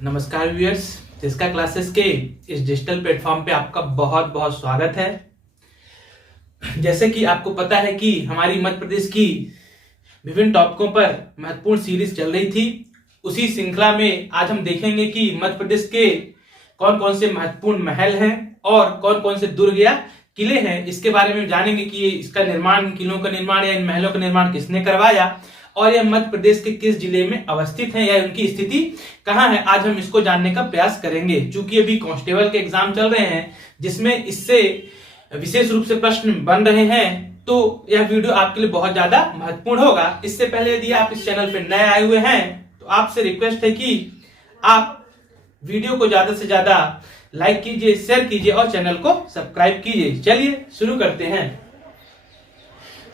नमस्कार व्यूअर्स, जिसका क्लासेस के इस डिजिटल प्लेटफॉर्म पे आपका बहुत बहुत स्वागत है। जैसे कि आपको पता है कि हमारी मध्य प्रदेश की विभिन्न टॉपिकों पर महत्वपूर्ण सीरीज चल रही थी। उसी श्रृंखला में आज हम देखेंगे कि मध्य प्रदेश के कौन कौन से महत्वपूर्ण महल हैं और कौन कौन से दुर्ग या किले हैं। इसके बारे में जानेंगे कि इसका निर्माण, किलों का निर्माण या इन महलों का निर्माण किसने करवाया और यह मध्य प्रदेश के किस जिले में अवस्थित है या उनकी स्थिति कहाँ है। आज हम इसको जानने का प्रयास करेंगे। चूंकि अभी कांस्टेबल के एग्जाम चल रहे हैं जिसमें इससे विशेष रूप से प्रश्न बन रहे हैं, तो यह वीडियो आपके लिए बहुत ज्यादा महत्वपूर्ण होगा। इससे पहले यदि आप इस चैनल पर नए आए हुए हैं तो आपसे रिक्वेस्ट है कि आप वीडियो को ज्यादा से ज्यादा लाइक कीजिए, शेयर कीजिए और चैनल को सब्सक्राइब कीजिए। चलिए शुरू करते हैं।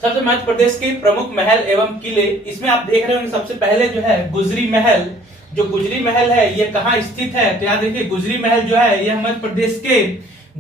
सबसे मध्य प्रदेश के प्रमुख महल एवं किले, इसमें आप देख रहे होंगे सबसे पहले जो है गुजरी महल। जो गुजरी महल है यह कहाँ स्थित है, तो याद रखिए गुजरी महल जो है यह मध्य प्रदेश के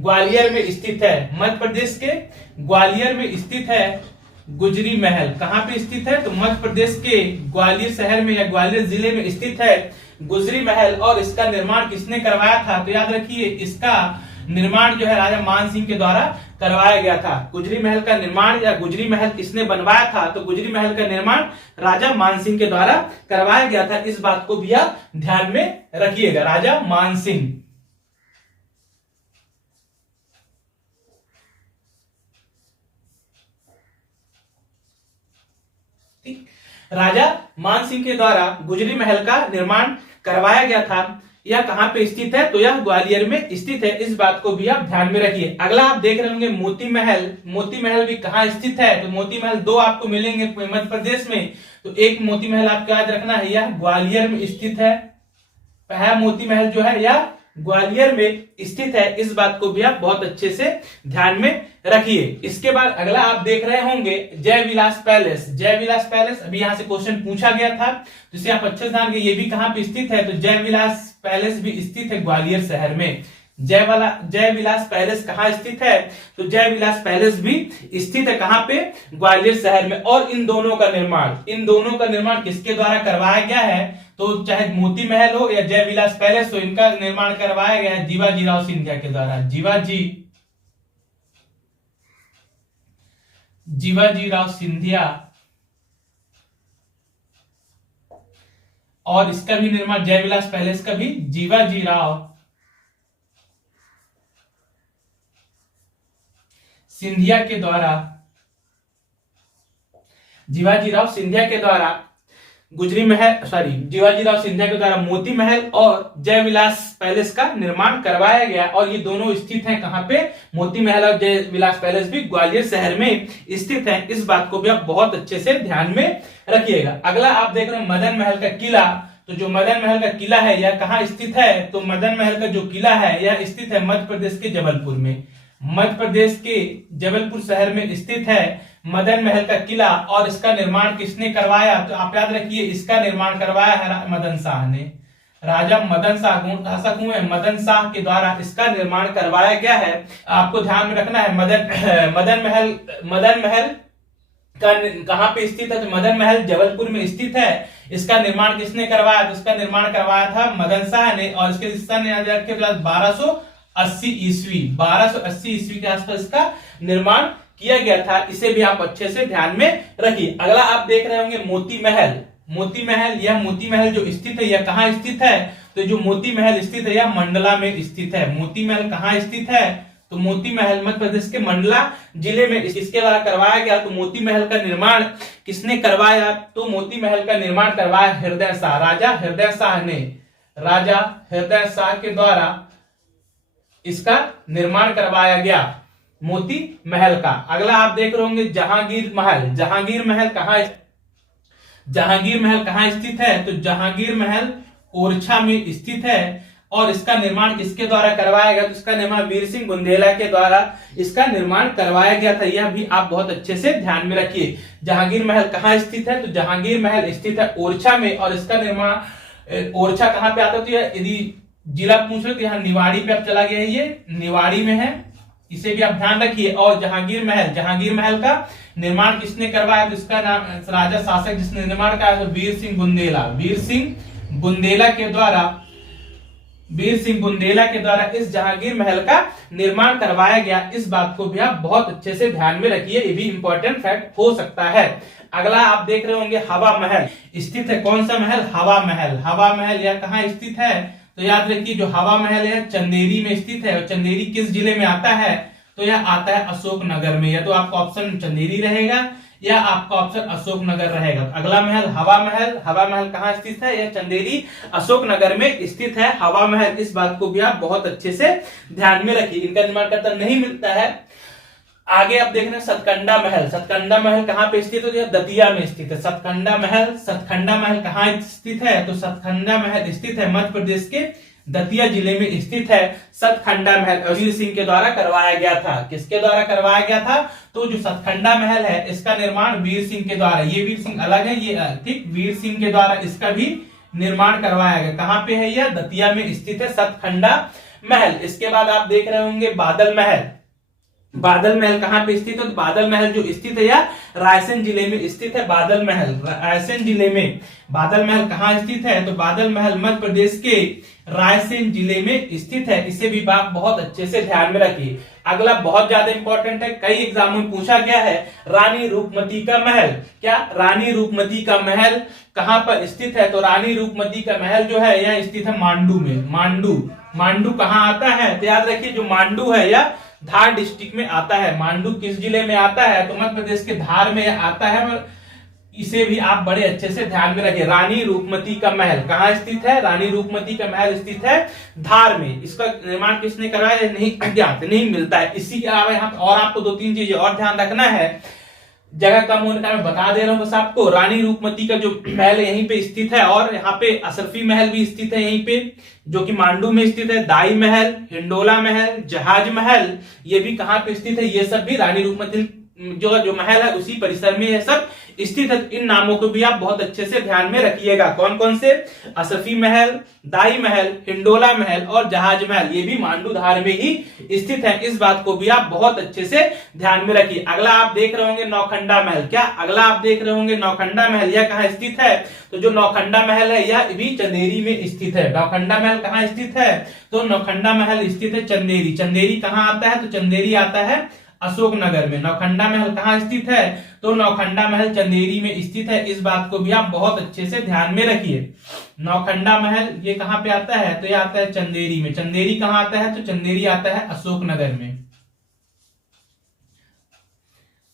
ग्वालियर में स्थित है। मध्य प्रदेश के ग्वालियर में स्थित है गुजरी महल। कहाँ पे स्थित है, तो मध्य प्रदेश के ग्वालियर शहर में या ग्वालियर जिले में स्थित है गुजरी महल। और इसका निर्माण किसने करवाया था, तो याद रखिए इसका निर्माण जो है राजा मान सिंह के द्वारा करवाया गया था। गुजरी महल का निर्माण या गुजरी महल किसने बनवाया था, तो गुजरी महल का निर्माण राजा मान सिंह के द्वारा करवाया गया था। इस बात को भी आप ध्यान में रखिएगा, राजा मान सिंह। राजा मान सिंह के द्वारा गुजरी महल का निर्माण करवाया गया था। यह कहां पे स्थित है, तो यह ग्वालियर में स्थित है। इस बात को भी आप ध्यान में रखिए। अगला आप देख रहे होंगे मोती महल। मोती महल भी कहां स्थित है, तो मोती महल दो आपको मिलेंगे मध्य प्रदेश में। तो एक मोती महल आपको याद रखना है, यह ग्वालियर में स्थित है। पहला मोती महल जो है यह ग्वालियर में स्थित है। इस बात को भी आप बहुत अच्छे से ध्यान में रखिए। इसके बाद अगला आप देख रहे होंगे जय विलास पैलेस। जय विलास पैलेस अभी यहां से क्वेश्चन पूछा गया था, जिसे आप अच्छे से ध्यान ये भी कहां पे स्थित है, तो जय विलास पैलेस भी स्थित है ग्वालियर शहर में। जय विलास पैलेस कहाँ स्थित है, तो जय विलास पैलेस भी स्थित है कहां पे, ग्वालियर शहर में। और इन दोनों का निर्माण किसके द्वारा करवाया गया है, तो चाहे मोती महल हो या जय विलास पैलेस हो, इनका निर्माण करवाया गया है जीवाजीराव सिंधिया के द्वारा। जीवाजीराव सिंधिया। और इसका भी निर्माण जय विलास पैलेस का भी जीवाजीराव सिंधिया के द्वारा जीवाजीराव सिंधिया के द्वारा मोती महल और जय विलास पैलेस का निर्माण करवाया गया। और ये दोनों स्थित हैं कहां पे, मोती महल और जय विलास पैलेस भी ग्वालियर शहर में स्थित हैं। इस बात को भी आप बहुत अच्छे से ध्यान में रखिएगा। अगला आप देख रहे हैं मदन महल का किला। तो जो मदन महल का किला है यह कहां स्थित है, तो मदन महल का जो किला है यह स्थित है मध्य प्रदेश के जबलपुर में। मध्य प्रदेश के जबलपुर शहर में स्थित है मदन महल का किला। और इसका निर्माण किसने करवाया, तो आप याद रखिए इसका निर्माण करवाया है मदन शाह ने। राजा मदन शाह के द्वारा इसका निर्माण करवाया गया है। आपको ध्यान में रखना है मदन महल का कहां पे स्थित है, तो मदन महल जबलपुर में स्थित है। इसका निर्माण किसने करवाया, तो इसका निर्माण करवाया था मदन शाह ने। और इसके सन याद रखे 1280 ईस्वी के आसपास इसका निर्माण किया गया था। इसे भी आप अच्छे से ध्यान में रखिए। अगला आप देख रहे होंगे मोती महल। यह मोती महल जो स्थित है यह कहां स्थित है, तो जो मोती महल स्थित है यह मंडला में स्थित है। मोती महल कहां स्थित है, तो मोती महल मध्य प्रदेश के मंडला जिले में इसके द्वारा करवाया गया। तो मोती महल का निर्माण किसने करवाया, तो मोती महल का निर्माण करवाया हृदय शाह, राजा हृदय शाह के द्वारा इसका निर्माण करवाया गया मोती महल का। अगला आप देख रहे होंगे जहांगीर महल। जहांगीर महल कहां स्थित है, तो जहांगीर महल ओरछा में स्थित है। और इसका निर्माण किसके द्वारा करवाया गया, तो इसका निर्माण वीर सिंह बुंदेला के द्वारा इसका निर्माण करवाया गया था। यह भी आप बहुत अच्छे से ध्यान में रखिए। जहांगीर महल कहां स्थित है, तो जहांगीर महल स्थित है ओरछा में। और इसका निर्माण ओरछा कहां पे आता है, तो यदि जिला पूछ रहे तो यहाँ निवाड़ी पे अब चला गया है, ये निवाड़ी में है। इसे भी आप ध्यान रखिए। और जहांगीर महल का निर्माण किसने करवाया, तो इसका नाम राजा शासक जिसने निर्माण कराया वीर सिंह बुंदेला के द्वारा वीर सिंह बुंदेला के द्वारा इस जहांगीर महल का निर्माण करवाया गया। इस बात को भी आप बहुत अच्छे से ध्यान में रखिए, ये भी इंपॉर्टेंट फैक्ट हो सकता है। अगला आप देख रहे होंगे हवा महल स्थित है। कौन सा महल? हवा महल। हवा महल यह कहाँ स्थित है? तो याद रखिए जो हवा महल है चंदेरी में स्थित है। और चंदेरी किस जिले में आता है? तो यह आता है अशोकनगर में। या तो आपका ऑप्शन चंदेरी रहेगा या आपका ऑप्शन अशोकनगर रहेगा। अगला महल हवा महल। हवा महल कहाँ स्थित है? यह चंदेरी अशोकनगर में स्थित है हवा महल। इस बात को भी आप बहुत अच्छे से ध्यान में रखिए, इनका निर्माणकर्ता नहीं मिलता है। आगे आप देख रहे हैं सतकंडा महल। सतकंडा महल कहाँ पे स्थित है? तो यह दतिया में स्थित है। सतकंडा महल कहाँ स्थित है? तो सतखंडा महल स्थित है मध्य प्रदेश के दतिया जिले में स्थित है सतखंडा महल। वीर सिंह के द्वारा करवाया गया था। किसके द्वारा करवाया गया था? तो जो सतखंडा महल है इसका निर्माण वीर सिंह के द्वारा, ये वीर सिंह अलग है, ये ठीक, वीर सिंह के द्वारा इसका भी निर्माण करवाया गया। कहाँ पे है? यह दतिया में स्थित है सतखंडा महल। इसके बाद आप देख रहे होंगे बादल महल। बादल महल कहाँ पे स्थित है? तो बादल महल जो स्थित है या रायसेन जिले में स्थित है बादल महल। रायसेन जिले में बादल महल कहाँ स्थित है? तो बादल महल मध्य प्रदेश के रायसेन जिले में स्थित है। इसे भी आप बहुत अच्छे से ध्यान में रखिए। अगला बहुत ज्यादा इंपॉर्टेंट है, कई एग्जामों में पूछा गया है, रानी रूपमती का महल। क्या? रानी रूपमती का महल कहाँ पर स्थित है? तो रानी रूपमती का महल जो है यह स्थित है मांडू में। मांडू कहाँ आता है? तो याद रखिए जो मांडू है यह धार डिस्ट्रिक्ट में आता है। मांडू किस जिले में आता है? तो मध्य प्रदेश के धार में आता है। इसे भी आप बड़े अच्छे से ध्यान में रखिए। रानी रूपमती का महल कहाँ स्थित है? रानी रूपमती का महल स्थित है धार में। इसका निर्माण किसने करवाया? नहीं ज्ञात, नहीं मिलता है। इसी के अलावा यहाँ और आपको 2-3 चीजें और ध्यान रखना है, जगह कम होने का मैं बता दे रहा हूँ बस आपको। रानी रूपमती का जो महल है यहीं पे स्थित है, और यहाँ पे अशरफी महल भी स्थित है यहीं पे, जो कि मांडू में स्थित है। दाई महल, हिंडोला महल, जहाज महल, ये भी कहाँ पे स्थित है? ये सब भी रानी रूपमती जो महल है उसी परिसर में ये सब स्थित है। इन नामों को भी आप बहुत अच्छे से ध्यान में रखिएगा। कौन कौन से? अशरफी महल, दाई महल, हिंडोला महल और जहाज महल, ये भी मांडू धार में ही स्थित है। इस बात को भी आप बहुत अच्छे से ध्यान में रखिए। अगला आप देख रहे होंगे नौखंडा महल। क्या? अगला आप देख रहे होंगे नौखंडा महल। यह कहाँ स्थित है? तो जो नौखंडा महल है यह भी चंदेरी में स्थित है। नौखंडा महल कहाँ स्थित है? तो नौखंडा महल स्थित है चंदेरी। चंदेरी कहाँ आता है? तो चंदेरी आता है अशोकनगर में। नौखंडा महल कहाँ स्थित है? तो नौखंडा महल चंदेरी में स्थित है। इस बात को भी आप बहुत अच्छे से ध्यान में रखिए। नौखंडा महल ये कहाँ पे आता है? तो ये आता है चंदेरी में। चंदेरी कहाँ आता है? तो चंदेरी आता है अशोकनगर में।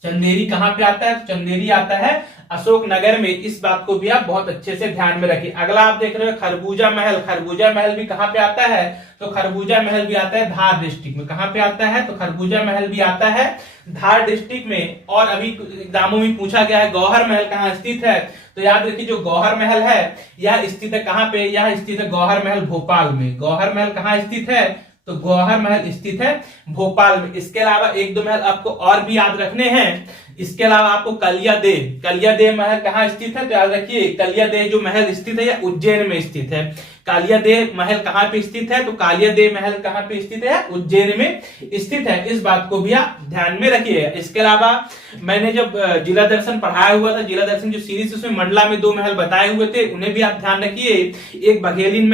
चंदेरी कहाँ पे आता है? तो चंदेरी आता है अशोकनगर में। इस बात को भी आप बहुत अच्छे से ध्यान में रखिए। अगला आप देख रहे हो खरबूजा महल। खरबूजा महल भी कहाँ पे आता है? तो खरबूजा महल भी आता है धार डिस्ट्रिक्ट में। कहाँ पे आता है? तो खरबूजा महल भी आता है धार डिस्ट्रिक्ट में। और अभी एग्जामों में पूछा गया है गौहर महल कहाँ स्थित है? तो याद रखिए जो गौहर महल है यह स्थित है कहाँ पे? यह स्थित है गौहर महल भोपाल में। गौहर महल कहाँ स्थित है? तो गौहर महल स्थित है भोपाल में। इसके अलावा 1-2 महल आपको और भी याद रखने हैं। इसके अलावा आपको कलियादेव महल कहाँ स्थित है? तो याद रखिए कलियादेव जो महल स्थित है यह उज्जैन में स्थित है। कालियादेव महल कहाँ पे स्थित है? तो कालियादेव महल कहाँ पे स्थित है? उज्जैन में स्थित है। इस बात को भी आप ध्यान में रखिए। इसके अलावा मैंने जब जिला दर्शन पढ़ाया हुआ था, जिला दर्शन जो सीरीज उसमें मंडला में 2 महल बताए हुए थे, उन्हें भी आप ध्यान रखिए। एक बघेलिन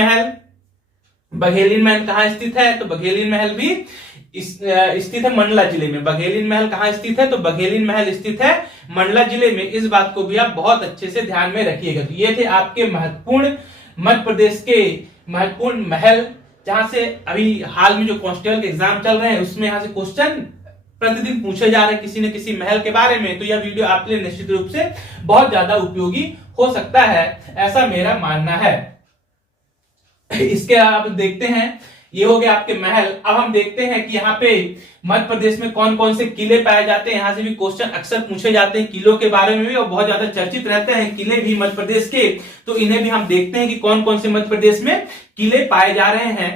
महल कहाँ स्थित है? तो बघेलिन महल भी स्थित है मंडला जिले में। बघेलिन महल कहाँ स्थित है? तो बघेलिन महल स्थित है मंडला जिले में। इस बात को भी आप बहुत अच्छे से ध्यान में रखिएगा। तो ये थे आपके महत्वपूर्ण मध्य प्रदेश के महत्वपूर्ण महल, जहां से अभी हाल में जो कांस्टेबल के एग्जाम चल रहे हैं उसमें यहाँ से क्वेश्चन प्रतिदिन पूछे जा रहे हैं किसी न किसी महल के बारे में। तो यह वीडियो आपके लिए निश्चित रूप से बहुत ज्यादा उपयोगी हो सकता है, ऐसा मेरा मानना है। इसके आप देखते हैं, ये हो गए आपके महल। अब हम देखते हैं कि यहाँ पे मध्य प्रदेश में कौन कौन से किले पाए जाते हैं। यहाँ से भी क्वेश्चन अक्सर पूछे जाते हैं किलों के बारे में भी, और बहुत ज्यादा चर्चित रहते हैं किले भी मध्य प्रदेश के। तो इन्हें भी हम देखते हैं कि कौन कौन से मध्य प्रदेश में किले पाए जा रहे हैं।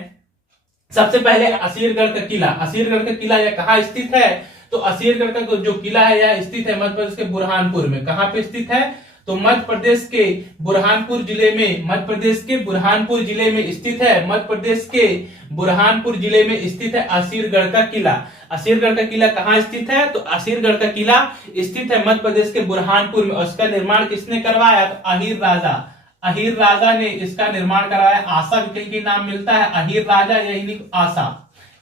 सबसे पहले असीरगढ़ का किला। असीरगढ़ का किला यह कहाँ स्थित है? तो असीरगढ़ का जो किला है यह स्थित है मध्य प्रदेश के बुरहानपुर में। कहाँ पे स्थित है? तो मध्य प्रदेश के बुरहानपुर जिले में, मध्य प्रदेश के बुरहानपुर जिले में स्थित है। मध्य प्रदेश के बुरहानपुर जिले में स्थित है असीरगढ़ का किला। असीरगढ़ का किला कहाँ स्थित है? तो असीरगढ़ का किला स्थित है मध्य प्रदेश के बुरहानपुर में। उसका निर्माण किसने करवाया? तो अहीर राजा, अहीर राजा ने इसका निर्माण करवाया। आशा भी कहीं कहीं नाम मिलता है, अहीर राजा या इन्हीं आशा,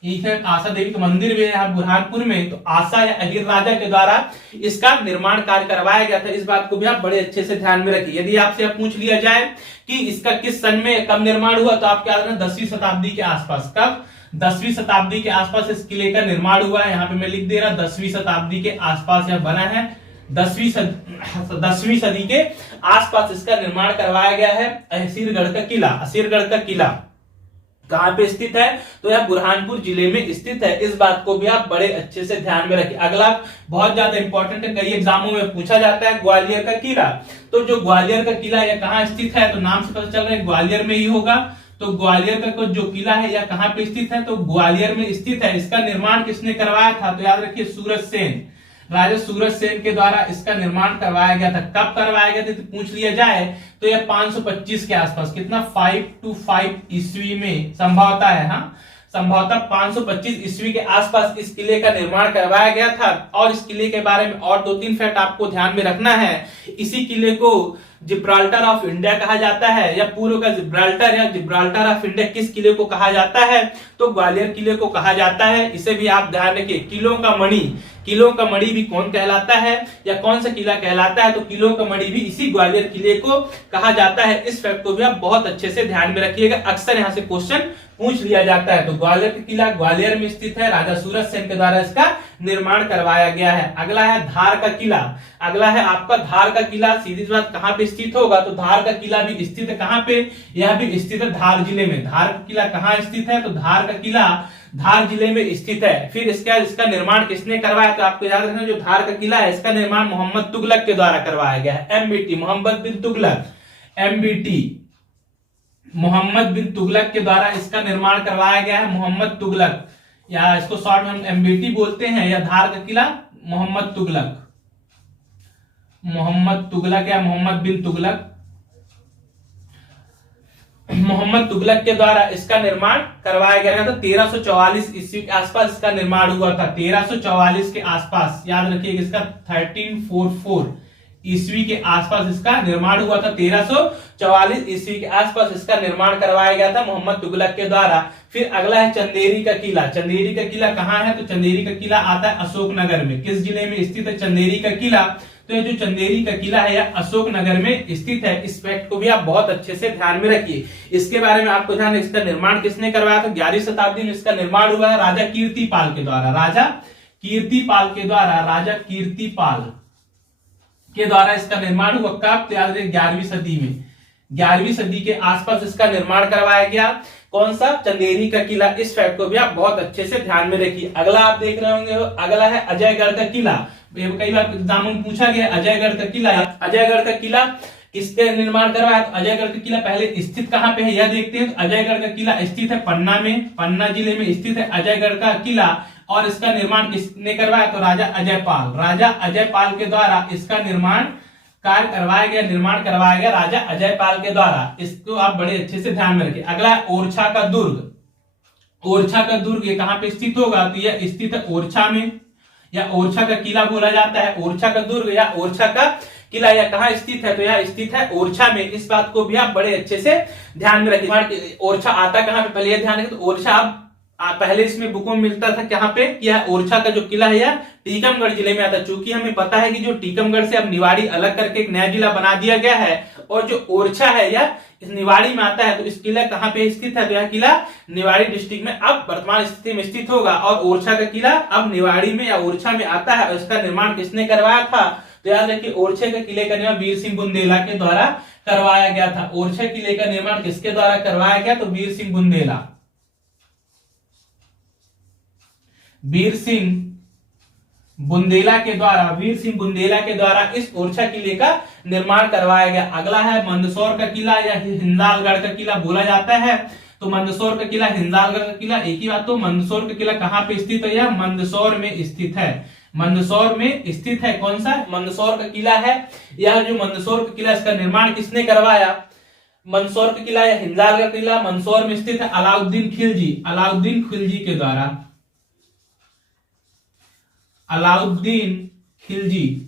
एक है आशा देवी का मंदिर भी है यहाँ बुरहानपुर में, तो आशा या अहीर राजा के द्वारा इसका निर्माण कार्य करवाया गया था। इस बात को भी आप बड़े अच्छे से ध्यान में रखिए। यदि आपसे पूछ लिया जाए कि इसका किस सन में कब निर्माण हुआ, तो आप क्या 10वीं शताब्दी के आसपास। कब? 10वीं शताब्दी के आसपास इस किले का निर्माण हुआ है। यहाँ पे मैं लिख दे रहा 10वीं शताब्दी के आसपास यह बना है। 10वीं सदी के आसपास इसका निर्माण करवाया गया है। असीरगढ़ का किला, असीरगढ़ का किला कहां पे स्थित है, तो यह बुरहानपुर जिले में स्थित है। इस बात को भी आप बड़े अच्छे से ध्यान में रखिए। अगला बहुत ज्यादा इंपॉर्टेंट है, कई एग्जामों में पूछा जाता है, ग्वालियर का किला। तो जो ग्वालियर का किला यह कहां स्थित है, तो नाम से पता चल रहा है ग्वालियर में ही होगा। तो ग्वालियर का जो किला है यह कहां पे स्थित है, तो ग्वालियर में स्थित है। इसका निर्माण किसने करवाया था, तो याद रखिए सूरज सेन, राजा सूरज सेन के द्वारा इसका निर्माण करवाया गया था। कब करवाया गया था, तो पूछ लिया जाए तो यह 525 के आसपास, कितना 525 ईस्वी में संभवतः है, हाँ संभवतः 525 ईस्वी के आसपास इस किले का निर्माण करवाया गया था। और इस किले के बारे में और 2-3 फैक्ट आपको ध्यान में रखना है। इसी किले को जिब्राल्टर ऑफ इंडिया कहा जाता है, या पूर्व का जिब्राल्टर या जिब्राल्टर ऑफ इंडिया किस किले को कहा जाता है, तो ग्वालियर किले को कहा जाता है। इसे भी आप ध्यान रखिए। किलों का मणि, किलों का मणि भी कौन कहलाता है, या कौन सा किला कहलाता है, तो किलों का मणि भी इसी ग्वालियर किले को कहा जाता है। इस फैक्ट को भी आप बहुत अच्छे से ध्यान में रखिएगा, अक्सर यहां से क्वेश्चन पूछ लिया जाता है। तो ग्वालियर का किला ग्वालियर में स्थित है, राजा सूरज सेन के द्वारा इसका निर्माण करवाया गया है। अगला है धार का किला, अगला है आपका धार का किला। सीधी बात कहां पे स्थित होगा, तो धार का किला भी स्थित है कहां पे, यह भी स्थित है धार जिले में। धार का किला कहां स्थित है, तो धार का किला धार जिले में स्थित है। फिर इसका निर्माण किसने करवाया, तो आपको याद रखना जो धार का किला है इसका निर्माण मोहम्मद तुगलक के द्वारा करवाया गया है। एमबीटी, मोहम्मद बिन तुगलक, एमबीटी मोहम्मद बिन तुगलक के द्वारा इसका निर्माण करवाया गया है। मोहम्मद तुगलक, या इसको शॉर्ट में हम एमबीटी बोलते हैं, या धार का किला मोहम्मद तुगलक, मोहम्मद तुगलक या मोहम्मद बिन तुगलक, मोहम्मद तुगलक के द्वारा इसका निर्माण करवाया गया था। 1344 ईस्वी के आसपास इसका निर्माण हुआ था। 1344 के आसपास, याद रखिएगा इसका 1344 ईस्वी के आसपास इसका निर्माण हुआ था। 1344 ईस्वी के आसपास इसका निर्माण करवाया गया था मोहम्मद तुगलक के द्वारा। फिर अगला है चंदेरी का किला। चंदेरी का किला कहां है, तो चंदेरी का किला आता है अशोकनगर में। किस जिले में स्थित है चंदेरी का किला, तो ये जो चंदेरी का किला है यह अशोकनगर में स्थित है। इस फैक्ट को भी आप बहुत अच्छे से ध्यान में रखिए। इसके बारे में आपको ध्यान, इसका निर्माण किसने करवाया था, 11वीं शताब्दी में इसका निर्माण हुआ है राजा कीर्तिपाल के द्वारा। राजा कीर्तिपाल के द्वारा, राजा कीर्तिपाल के द्वारा इसका निर्माण हुआ। कब, तो याद रखिए 11वीं सदी में, 11वीं सदी के आसपास इसका निर्माण करवाया गया। कौन सा, चंदेरी का किला। इस फैक्ट को भी आप बहुत अच्छे से ध्यान में रखिए। अगला आप देख रहे होंगे, अगला है अजयगढ़ का किला। कई बार एग्जाम में पूछा गया अजयगढ़ का किला। अजयगढ़ का किला किसके निर्माण करवाया, तो अजयगढ़ का किला पहले स्थित कहां पे है यह देखते हैं। तो अजयगढ़ का किला स्थित है पन्ना में, पन्ना जिले में स्थित है अजयगढ़ का किला। और इसका निर्माण किसने करवाया, तो राजा अजयपाल, राजा अजयपाल के द्वारा इसका निर्माण कार्य करवाया गया, निर्माण करवाया गया राजा अजयपाल के द्वारा। इसको आप बड़े अच्छे से ध्यान में रखिए। अगला है ओरछा का दुर्ग। ओरछा का दुर्ग ये कहां पे स्थित होगा, तो यह स्थित है ओरछा में, या ओरछा का किला बोला जाता है। ओरछा का दुर्ग या ओरछा का किला यह कहां स्थित है, तो यह स्थित है ओरछा में। इस बात को भी आप बड़े अच्छे से ध्यान में रखिए। ओरछा आता कहां पे, पहले ध्यान रखिए। तो ओरछा आप पहले इसमें बुकों में मिलता था कहां पे, यह ओरछा का जो किला है यह टीकमगढ़ जिले में आता है। चूंकि हमें पता है कि जो टीकमगढ़ से अब निवाड़ी अलग करके एक नया जिला बना दिया गया है, और जो ओरछा है यह इस निवाड़ी में आता है। तो इस किला कहां पे स्थित है, तो यह किला निवाड़ी डिस्ट्रिक्ट में अब वर्तमान स्थिति में स्थित होगा। और ओरछा का किला अब निवाड़ी में या ओरछा में आता है। और इसका निर्माण किसने करवाया था, तो याद रखिए ओरछा के किले का निर्माण वीर सिंह बुंदेला के द्वारा करवाया गया था। ओरछा किले का निर्माण किसके द्वारा करवाया गया, तो वीर सिंह बुंदेला, वीर सिंह बुंदेला के द्वारा, वीर सिंह बुंदेला के द्वारा इस ओरछा किले का निर्माण करवाया गया। अगला है मंदसौर का किला या हिंजालगढ़ का किला बोला जाता है। तो मंदसौर का किला, हिंजालगढ़ का किला एक ही बात। तो मंदसौर का किला कहां पे स्थित है, यह मंदसौर में स्थित है, मंदसौर में स्थित है। कौन सा, मंदसौर का किला है। यह जो मंदसौर का किला इसका निर्माण किसने करवाया, मंदसौर का किला या हिंजालगढ़ किला मंदसौर में स्थित है अलाउद्दीन खिलजी, अलाउद्दीन खिलजी के द्वारा, अलाउद्दीन खिलजी।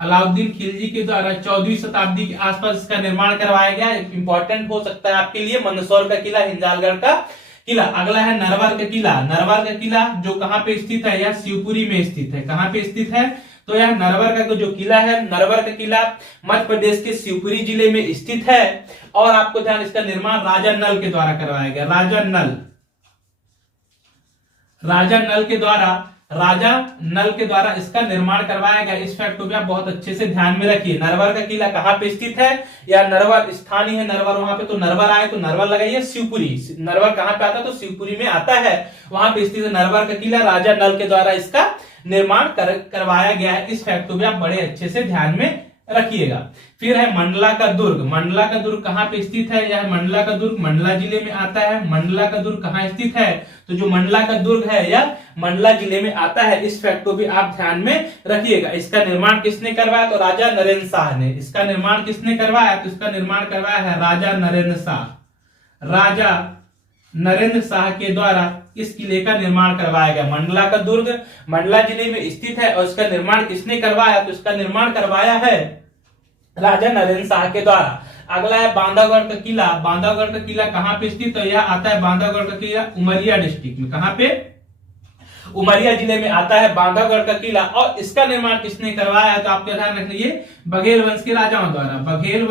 अलाउद्दीन खिलजी के द्वारा 14वीं शताब्दी के आसपास इसका निर्माण करवाया गया। इंपॉर्टेंट हो सकता है आपके लिए मंदसौर का किला, हिंजालगढ़ का किला। अगला है नरवर का किला। नरवर का किला जो कहां पे स्थित है, यह शिवपुरी में स्थित है। कहां पे स्थित है, तो यह नरवर का जो किला है, नरवर का किला मध्य प्रदेश के शिवपुरी जिले में स्थित है। और आपको ध्यान, इसका निर्माण राजा नल के द्वारा करवाया गया। राजा नल के द्वारा इसका निर्माण करवाया गया। इस फैक्ट को भी आप बहुत अच्छे से ध्यान में रखिए। नरवर का किला कहां पे स्थित है, या नरवर स्थान ही है नरवर, वहां पे तो नरवर आए तो नरवर लगाइए। शिवपुरी, नरवर कहां पे आता है, तो शिवपुरी में आता है, वहां पे स्थित है नरवर का किला। राजा नल के द्वारा इसका निर्माण करवाया गया है। इस फैक्ट को भी आप बड़े अच्छे से ध्यान में रखिएगा। फिर है मंडला का दुर्ग। मंडला का दुर्ग कहां पे स्थित है, यह मंडला का दुर्ग मंडला जिले में आता है। मंडला का दुर्ग कहां स्थित है, तो जो मंडला का दुर्ग है यह मंडला जिले में आता है। इस फैक्ट को भी आप ध्यान में रखिएगा। इसका निर्माण किसने करवाया, तो राजा नरेंद्र शाह ने। इसका निर्माण किसने करवाया, तो इसका निर्माण करवाया है राजा नरेंद्र शाह। राजा नरेंद्र शाह के द्वारा इस किले का निर्माण करवाया गया। मंडला का दुर्ग मंडला जिले में स्थित है और इसका निर्माण किसने करवाया, तो इसका निर्माण करवाया है राजा नरेंद्र शाह के द्वारा। अगला है बांधवगढ़ का किला। बांधवगढ़ का किला कहां पे स्थित है, यह आता है बांधवगढ़ का किला उमरिया डिस्ट्रिक्ट में। कहां पे, उमरिया जिले में आता है बांधवगढ़ का किला। और इसका निर्माण किसने करवाया है, तो आपको ध्यान रख लीजिए, बघेल वंश के राजाओं द्वारा। बघेल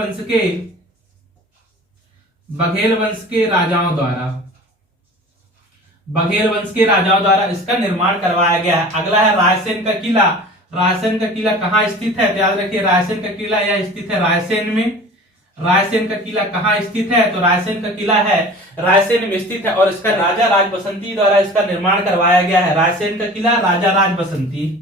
वंश के राजाओं द्वारा इसका निर्माण करवाया गया है। अगला है रायसेन का किला। रायसेन का किला कहां स्थित है, याद रखिए रायसेन का किला यह स्थित है रायसेन में। रायसेन का किला कहां स्थित है, तो रायसेन का किला है रायसेन में स्थित है और इसका राजा राज बसंती द्वारा इसका निर्माण करवाया गया है। रायसेन का किला राजा राज बसंती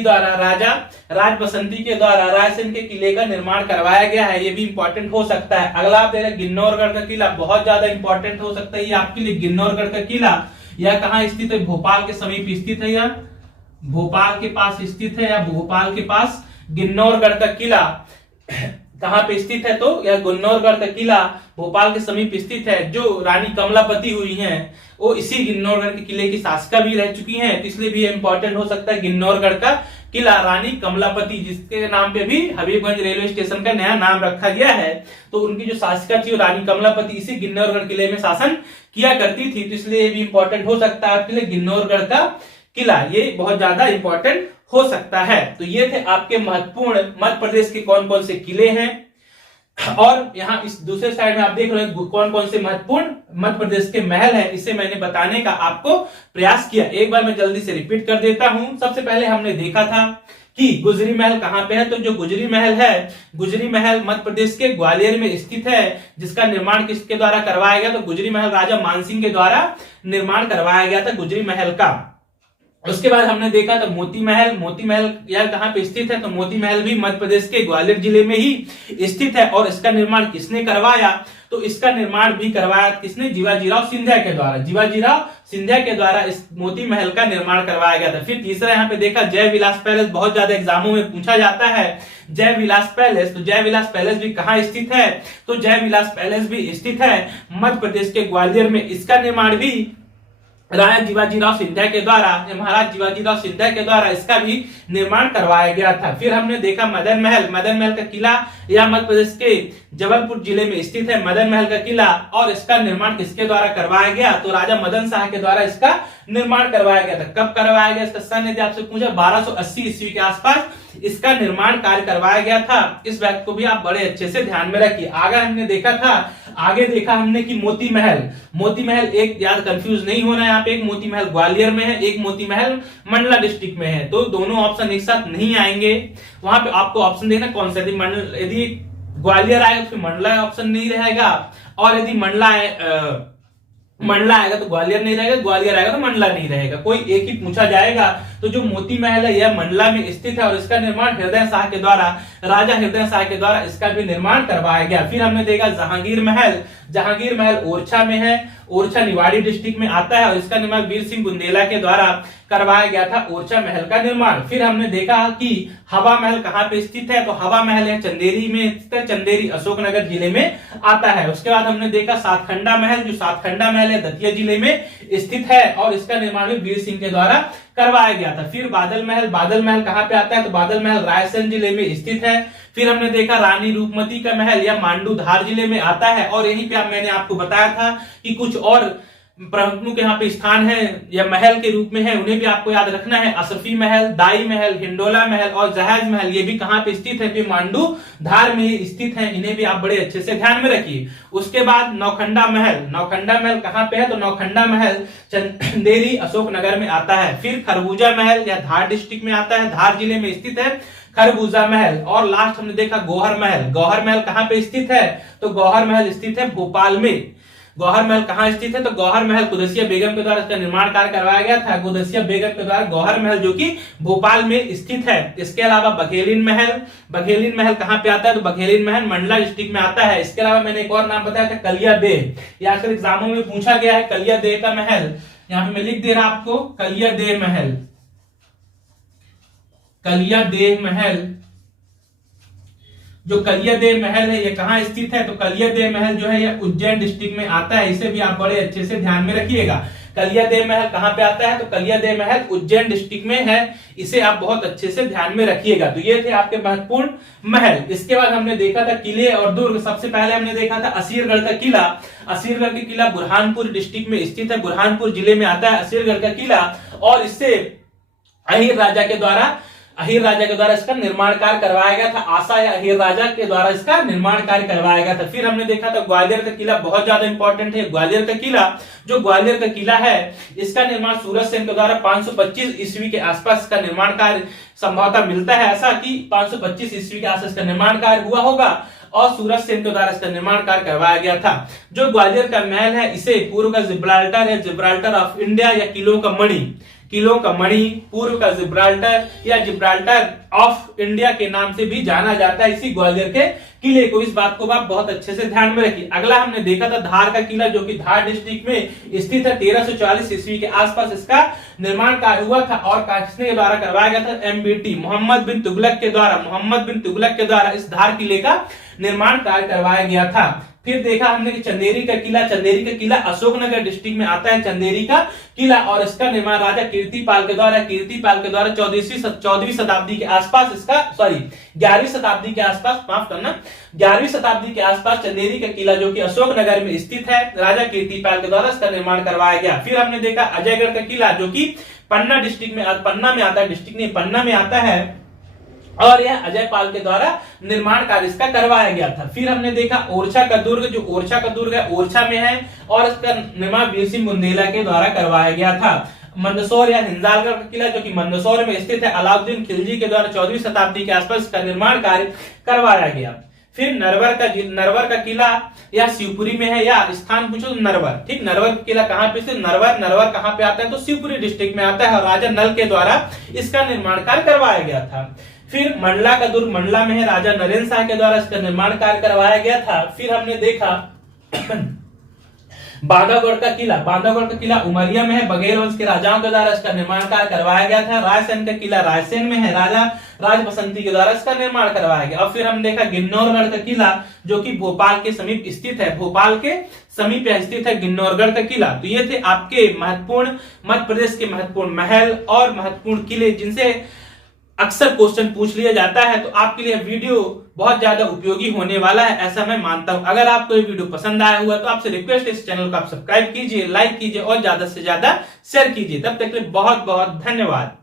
द्वारा, राजा राज बसंती के द्वारा रायसेन के किले का निर्माण करवाया गया है। ये भी इंपॉर्टेंट हो सकता है। अगला आप दे रहे गिन्नौरगढ़ का किला, बहुत ज्यादा इंपॉर्टेंट हो सकता है ये आपके लिए। गिन्नौरगढ़ का किला यह कहां स्थित है, भोपाल के समीप स्थित है, या भोपाल के पास स्थित है, या भोपाल के पास गिन्नौरगढ़ का किला कहां पे स्थित है, तो यह गिन्नौरगढ़ का किला भोपाल के समीप स्थित है। जो रानी कमलापति हुई हैं वो इसी गिन्नौरगढ़ के किले की शासिका भी रह चुकी हैं, इसलिए भी इंपॉर्टेंट हो सकता है गिन्नौरगढ़ का किला। रानी कमलापति, जिसके नाम पे भी हबीबगंज रेलवे स्टेशन का नया नाम रखा गया है, तो उनकी जो शासिका थी वो रानी कमलापति इसी गिन्नौरगढ़ किले में शासन किया करती थी, तो इसलिए भी इंपॉर्टेंट हो सकता है आपके लिए गिन्नौरगढ़ का किला। ये बहुत ज्यादा इंपॉर्टेंट हो सकता है। तो ये थे आपके महत्वपूर्ण मध्य प्रदेश के कौन कौन से किले हैं। और यहाँ इस दूसरे साइड में आप देख रहे हैं कौन कौन से महत्वपूर्ण मध्य प्रदेश के महल हैं, इसे मैंने बताने का आपको प्रयास किया। एक बार मैं जल्दी से रिपीट कर देता हूं। सबसे पहले हमने देखा था कि गुजरी महल कहां पे है, तो जो गुजरी महल है, गुजरी महल मध्य प्रदेश के ग्वालियर में स्थित है, जिसका निर्माण किसके द्वारा करवाया गया, तो गुजरी महल राजा मानसिंह के द्वारा निर्माण करवाया गया था गुजरी महल का। उसके बाद हमने देखा था मोती महल। मोती महल यह कहां पे स्थित है, तो मोती महल भी मध्य प्रदेश के ग्वालियर जिले में ही स्थित है। और इसका निर्माण किसने करवाया, तो इसका निर्माण भी करवाया किसने, जीवाजीराव सिंधिया के द्वारा। जीवाजीराव सिंधिया के द्वारा इस मोती महल का निर्माण करवाया गया था। फिर तीसरा यहाँ पे देखा जय विलास पैलेस, बहुत ज्यादा एग्जामों में पूछा जाता है जय विलास पैलेस। तो जय विलास पैलेस भी कहाँ स्थित है, तो जय विलास पैलेस भी स्थित है मध्य प्रदेश के ग्वालियर में। इसका निर्माण भी राजा जीवाजीराव सिंधिया के द्वारा, महाराज जीवाजीराव सिंधिया के द्वारा इसका भी निर्माण करवाया गया था। फिर हमने देखा मदन महल। मदन महल का किला यह मध्य प्रदेश के जबलपुर जिले में स्थित है मदन महल का किला। और इसका निर्माण किसके द्वारा करवाया गया, तो राजा मदन शाह के द्वारा इसका निर्माण करवाया गया था। कब करवाया गया इसका सन यदि आपसे पूछा, 1280 ईस्वी के आसपास इसका निर्माण कार्य करवाया गया था। इस बात को भी आप बड़े अच्छे से ध्यान में रखिए। आगे देखा हमने कि मोती महल। मोती महल एक, याद कंफ्यूज नहीं होना, यहाँ पे एक मोती महल ग्वालियर में है, एक मोती महल मंडला डिस्ट्रिक्ट में है, तो दोनों ऑप्शन एक साथ नहीं आएंगे। वहां पे आपको ऑप्शन देखना कौन सा, यदि ग्वालियर आएगा तो फिर मंडला ऑप्शन नहीं रहेगा, और यदि मंडला आएगा तो ग्वालियर नहीं रहेगा, ग्वालियर आएगा तो मंडला नहीं रहेगा, कोई एक ही पूछा जाएगा। तो जो मोती महल है यह मंडला में स्थित है और इसका निर्माण हृदय शाह के द्वारा, राजा हृदय शाह के द्वारा इसका भी निर्माण करवाया गया। फिर हमने देखा जहांगीर महल, जहांगीर महल ओरछा में है, ओरछा निवाड़ी डिस्ट्रिक्ट में आता है और इसका निर्माण वीर सिंह बुंदेला के द्वारा करवाया गया था ओरछा महल का निर्माण। फिर हमने देखा कि हवा महल कहाँ पे स्थित है, तो हवा महल है चंदेरी में स्थित है, चंदेरी अशोकनगर जिले में आता है। उसके बाद हमने देखा सातखंडा महल, जो सातखंडा महल है दतिया जिले में स्थित है और इसका निर्माण भी वीर सिंह के द्वारा करवाया गया था। फिर बादल महल, बादल महल कहाँ पे आता है, तो बादल महल रायसेन जिले में स्थित है। फिर हमने देखा रानी रूपमती का महल, यह मांडू धार जिले में आता है और यहीं पे मैंने आपको बताया था कि कुछ और प्रमुख यहाँ पे स्थान है या महल के रूप में है, उन्हें भी आपको याद रखना है। अशरफी महल, दाई महल, हिंडोला महल और जहाज महल, ये भी कहाँ पे स्थित है, मांडू धार में स्थित है, इन्हें भी आप बड़े अच्छे से ध्यान में रखिए। उसके बाद नौखंडा महल, नौखंडा महल कहाँ पे है, तो नौखंडा महल चंदेरी अशोकनगर में आता है। फिर खरबूजा महल, यह धार डिस्ट्रिक्ट में आता है, धार जिले में स्थित है खरबूजा महल। और लास्ट हमने देखा गौहर महल, गौहर महल कहाँ पे स्थित है, तो गौहर महल स्थित है भोपाल में। गौहर महल कहाँ स्थित है, तो गौहर महल कुदसिया बेगम के द्वारा इसका निर्माण कार्य करवाया गया था, कुदसिया बेगम के द्वारा गौहर महल जो कि भोपाल में स्थित है। इसके अलावा बघेलिन महल, बघेलिन महल कहाँ पे आता है, तो बघेलिन महल मंडला डिस्ट्रिक्ट में आता है। इसके अलावा मैंने एक और नाम बताया था कलिया देह, यह आजकल एग्जामों में पूछा गया है, कलिया देह का महल, यहाँ पे मैं लिख दे रहा आपको कलिया देह महल, कलिया देह महल, जो कलियादेव महल है ये कहाँ स्थित है, तो कलियादेव महल जो है ये उज्जैन डिस्ट्रिक्ट में आता है, इसे भी आप बड़े अच्छे से ध्यान में रखिएगा। कलियादेव महल कहाँ पे आता है, तो कलियादेव महल उज्जैन डिस्ट्रिक्ट में है, इसे आप बहुत अच्छे से ध्यान में रखिएगा। तो ये थे आपके महत्वपूर्ण महल। इसके बाद हमने देखा था किले और दुर्ग। सबसे पहले हमने देखा था असीरगढ़ का किला, असीरगढ़ का किला बुरहानपुर डिस्ट्रिक्ट में स्थित है, बुरहानपुर जिले में आता है असीरगढ़ का किला और इससे अहीर राजा के द्वारा इसका निर्माण कार्य करवाया गया था। आशा या अहीर राजा के द्वारा इसका निर्माण कार्य करवाया गया था। फिर हमने देखा था ग्वालियर का किला, बहुत ज्यादा इंपॉर्टेंट है ग्वालियर का किला। जो ग्वालियर का किला है इसका निर्माण सूरज सेन के द्वारा 525 ईस्वी के आसपास का निर्माण कार्य संभवतः मिलता है, ऐसा कि 525 ईस्वी के आसपास का निर्माण कार्य हुआ होगा और सूरज सेन के द्वारा इसका निर्माण कार्य करवाया गया था। जो ग्वालियर का महल है इसे पूर्व का जिब्राल्टर या जिब्राल्टर ऑफ इंडिया या किलों का मणि, किलों का मणि, पूर्व का जिब्राल्टर या जिब्राल्टर ऑफ इंडिया के नाम से भी जाना जाता है इसी ग्वालियर के किले को। इस बात को आप बहुत अच्छे से ध्यान में रखिए। अगला हमने देखा था धार का किला, जो कि धार डिस्ट्रिक्ट में स्थित है। 1340 ईस्वी के आसपास इसका निर्माण कार्य हुआ था और किसके द्वारा करवाया गया था, एमबीटी मोहम्मद बिन तुगलक के द्वारा इस धार किले का निर्माण कार्य करवाया गया था। फिर देखा हमने कि चंदेरी का किला अशोकनगर डिस्ट्रिक्ट में आता है, चंदेरी का किला, और इसका निर्माण राजा कीर्तिपाल के द्वारा 14वीं शताब्दी के आसपास इसका 11वीं शताब्दी के आसपास, माफ करना 11वीं शताब्दी के आसपास चंदेरी का किला जो कि अशोकनगर में स्थित है, राजा कीर्तिपाल के द्वारा इसका निर्माण करवाया गया। फिर हमने देखा अजयगढ़ का किला, जो कि पन्ना डिस्ट्रिक्ट में, पन्ना में आता है, डिस्ट्रिक्ट नहीं पन्ना में आता है और यह अजय पाल के द्वारा निर्माण कार्य इसका करवाया गया था। फिर हमने देखा ओरछा का दुर्ग, जो ओरछा का दुर्ग है ओरछा में है और इसका निर्माण वीर सिंह बुंदेला के द्वारा करवाया गया था। मंदसौर या हिंजालगढ़ का किला, जो कि मंदसौर में स्थित है, अलाउद्दीन खिलजी के द्वारा 14वीं शताब्दी के आसपास इसका निर्माण कार्य करवाया गया। फिर नरवर का किला या शिवपुरी में है, या स्थान पूछो नरवर, ठीक, नरवर का किला कहाँ पे स्थित, नरवर कहाँ पे आता है, तो शिवपुरी डिस्ट्रिक्ट में आता है और राजा नल के द्वारा इसका निर्माण कार्य करवाया गया था। फिर मंडला का दुर्ग मंडला में है, राजा नरेंद्र शाह के द्वारा इसका निर्माण कार्य करवाया गया था। फिर हमने देखा बांधवगढ़ का किला उमरिया में है, बघेल वंश के राजाओं के द्वारा इसका निर्माण कार्य करवाया गया था। रायसेन का किला रायसेन में है, राजा राज बसंती के द्वारा इसका निर्माण करवाया गया। और फिर हम देखा गिन्नौरगढ़ का किला, जो कि भोपाल के समीप स्थित है, भोपाल के समीप स्थित है गिन्नौरगढ़ का किला। तो ये थे आपके महत्वपूर्ण मध्य प्रदेश के महत्वपूर्ण महल और महत्वपूर्ण किले, जिनसे अक्सर क्वेश्चन पूछ लिया जाता है। तो आपके लिए वीडियो बहुत ज्यादा उपयोगी होने वाला है, ऐसा मैं मानता हूं। अगर आपको ये वीडियो पसंद आया हुआ तो आपसे रिक्वेस्ट है इस चैनल को आप सब्सक्राइब कीजिए, लाइक कीजिए और ज्यादा से ज्यादा शेयर कीजिए। तब तक के लिए बहुत बहुत धन्यवाद।